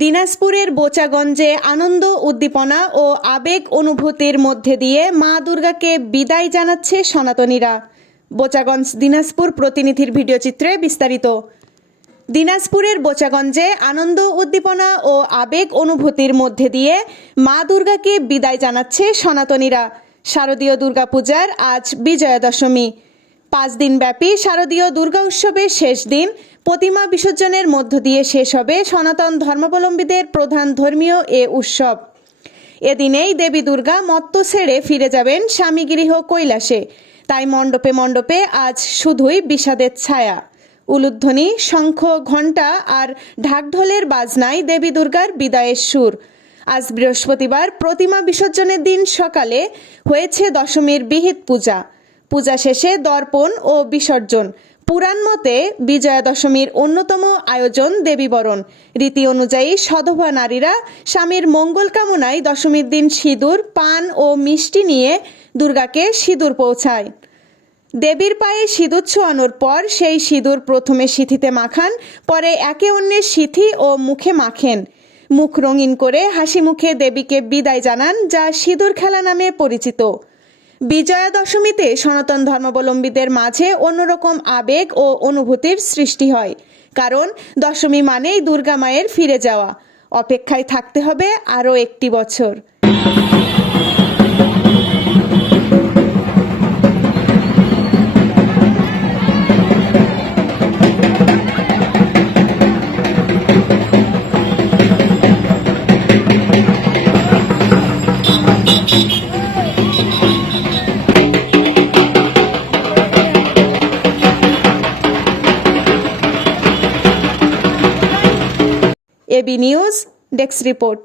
দিনাজপুরের বোচাগঞ্জে আনন্দ উদ্দীপনা ও আবেগ অনুভূতির মধ্যে দিয়ে মা দুর্গাকে বিদায় জানাচ্ছে সনাতনীরা। বোচাগঞ্জ দিনাজপুর প্রতিনিধির ভিডিওচিত্রে বিস্তারিত। দিনাজপুরের বোচাগঞ্জে আনন্দ উদ্দীপনা ও আবেগ অনুভূতির মধ্যে দিয়ে মা দুর্গাকে বিদায় জানাচ্ছে সনাতনীরা। শারদীয় দুর্গাপূজার আজ বিজয়া দশমী। 5 দিনব্যাপী শারদীয় দুর্গা উৎসবের শেষ দিন প্রতিমা বিসর্জনের মধ্য দিয়ে শেষ হবে সনাতন ধর্মাবলম্বীদের প্রধান ধর্মীয় এ উৎসব। এদিনেই দেবী দুর্গা মত্ত ছেড়ে ফিরে যাবেন স্বামীগৃহ কৈলাসে। তাই মণ্ডপে মণ্ডপে আজ শুধুই বিষাদের ছায়া। উলুধ্বনি, শঙ্খ, ঘণ্টা আর ঢাকঢোলের বাজনায় দেবী দুর্গার বিদায়ের সুর। আজ বৃহস্পতিবার প্রতিমা বিসর্জনের দিন সকালে হয়েছে দশমীর বিহিত পূজা। পূজা শেষে দর্পণ ও বিসর্জন। পুরাণ মতে বিজয়া দশমীর অন্যতম আয়োজন দেবীবরণ। রীতি অনুযায়ী সধবা নারীরা স্বামীর মঙ্গল কামনায় দশমীর দিন সিঁদুর, পান ও মিষ্টি নিয়ে দুর্গাকে সিঁদুর পৌঁছায়। দেবীর পায়ে সিঁদুর ছোঁয়ানোর পর সেই সিঁদুর প্রথমে সিঁথিতে মাখান, পরে একে অন্যের সিঁথি ও মুখে মাখেন। মুখ রঙিন করে হাসি মুখে দেবীকে বিদায় জানান, যা সিঁদুর খেলা নামে পরিচিত। বিজয়া দশমীতে সনাতন ধর্মাবলম্বীদের মাঝে অন্যরকম আবেগ ও অনুভূতির সৃষ্টি হয়, কারণ দশমী মানেই দুর্গা মায়ের ফিরে যাওয়া। অপেক্ষায় থাকতে হবে আরও একটি বছর। AB news desk report.